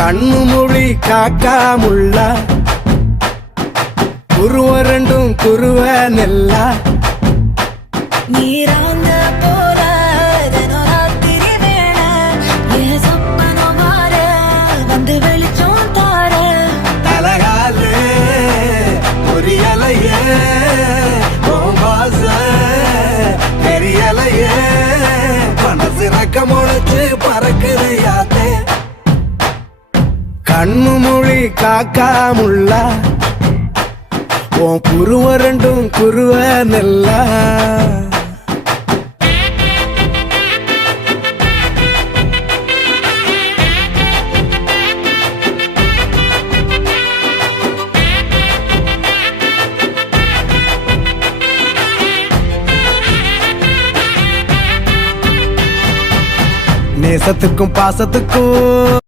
கண்ணு மொழி காக்காமுள்ள குருவ ரெண்டும் குருவ நெல்லா நீராங்க போல தினராத்திரி வேண என் சொப்பனம் மாற வந்து வெளிச்சம் தார தலகாலே பொரியலையே வாச பெரியலையே மனசு ரக்க முளைச்சு பறக்குது யாத்தே கண்ணு மொழி காக்காமுள்ள உன் குருவ ரெண்டும் குருவ நெல்லா நேசத்துக்கும் பாசத்துக்கும்